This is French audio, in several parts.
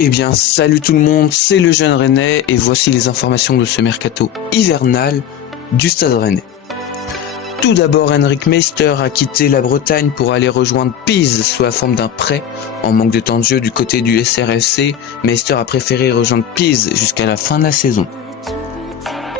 Eh bien, salut tout le monde, c'est le jeune Rennais et voici les informations de ce mercato hivernal du Stade Rennais. Tout d'abord, Henrik Meister a quitté la Bretagne pour aller rejoindre Pise sous la forme d'un prêt. En manque de temps de jeu du côté du SRFC, Meister a préféré rejoindre Pise jusqu'à la fin de la saison.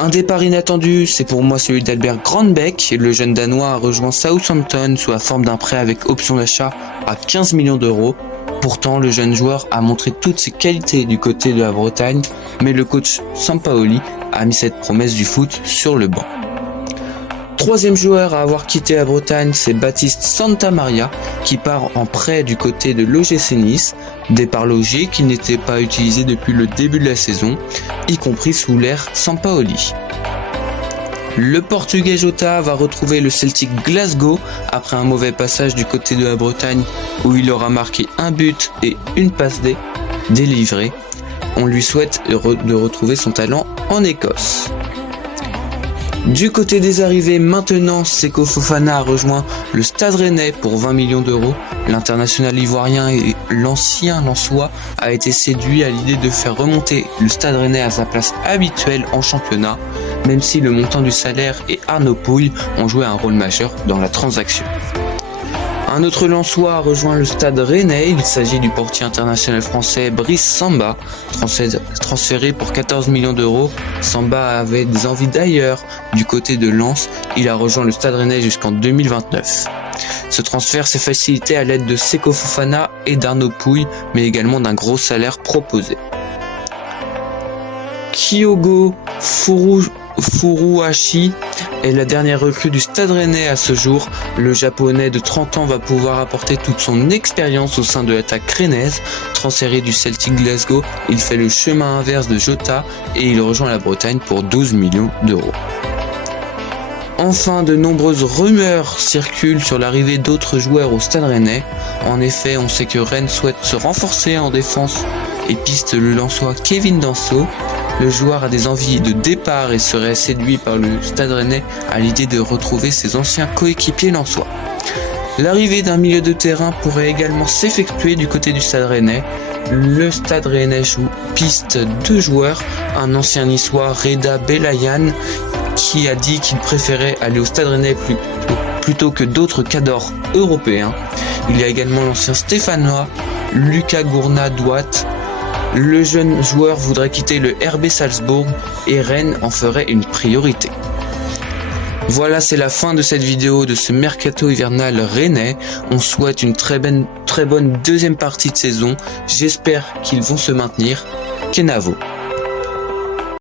Un départ inattendu, c'est pour moi celui d'Albert Grandbeck. Le jeune Danois a rejoint Southampton sous la forme d'un prêt avec option d'achat à 15 millions d'euros. Pourtant, le jeune joueur a montré toutes ses qualités du côté de la Bretagne, mais le coach Sampaoli a mis cette promesse du foot sur le banc. Troisième joueur à avoir quitté la Bretagne, c'est Baptiste Santamaria, qui part en prêt du côté de l'OGC Nice. Départ logique qui n'était pas utilisé depuis le début de la saison, y compris sous l'ère Sampaoli. Le Portugais Jota va retrouver le Celtic Glasgow après un mauvais passage du côté de la Bretagne où il aura marqué un but et une passe délivrée. On lui souhaite de retrouver son talent en Écosse. Du côté des arrivées, maintenant, Seko Fofana a rejoint le Stade Rennais pour 20 millions d'euros. L'international ivoirien et l'ancien Lensois a été séduit à l'idée de faire remonter le Stade Rennais à sa place habituelle en championnat, même si le montant du salaire et Arnaud Pouille ont joué un rôle majeur dans la transaction. Un autre Lensois a rejoint le Stade Rennais, il s'agit du portier international français Brice Samba, transféré pour 14 millions d'euros. Samba avait des envies d'ailleurs du côté de Lens, il a rejoint le Stade Rennais jusqu'en 2029. Ce transfert s'est facilité à l'aide de Seko Fofana et d'Arnaud Pouille, mais également d'un gros salaire proposé. Kyogo Furuhashi est la dernière recrue du Stade Rennais à ce jour. Le japonais de 30 ans va pouvoir apporter toute son expérience au sein de l'attaque rennaise. Transféré du Celtic Glasgow, il fait le chemin inverse de Jota et il rejoint la Bretagne pour 12 millions d'euros. Enfin, de nombreuses rumeurs circulent sur l'arrivée d'autres joueurs au Stade Rennais. En effet, on sait que Rennes souhaite se renforcer en défense et piste le Lensois Kevin Danso. Le joueur a des envies de départ et serait séduit par le Stade Rennais à l'idée de retrouver ses anciens coéquipiers lensois. L'arrivée d'un milieu de terrain pourrait également s'effectuer du côté du Stade Rennais. Le Stade Rennais piste deux joueurs, un ancien niçois Reda Belayan qui a dit qu'il préférait aller au Stade Rennais plutôt que d'autres cadors européens. Il y a également l'ancien stéphanois Lucas Gourna-Douat. Le jeune joueur voudrait quitter le RB Salzbourg et Rennes en ferait une priorité. Voilà, c'est la fin de cette vidéo de ce mercato hivernal rennais. On souhaite une très bonne deuxième partie de saison. J'espère qu'ils vont se maintenir. Kenavo.